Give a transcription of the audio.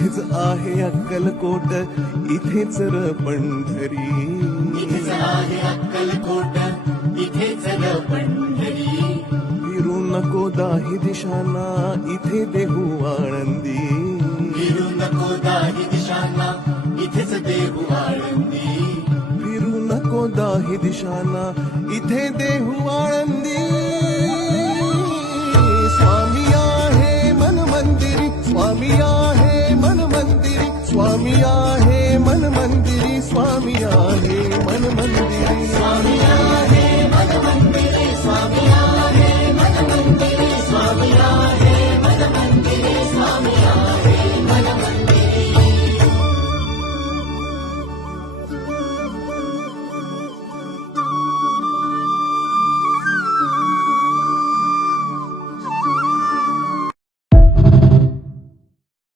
इथेच आहे अक्कलकोट, इथेच र पंढरी. इथेच आहे अक्कलकोट, इथेच र पंढरी. फिरू नको दाही दिशांना, इथे देहू आळंदी. फिरू नको दाही दिशांना, इथेच देहू आळंदी. फिरू नको दाही दिशांना, इथे देहू आळंदी. स्वामी आहे मन मंदिरी, स्वामी आहे मन मंदिरी, स्वामी आहे मन मंदिरी, स्वामी आहे मन मंदिरी.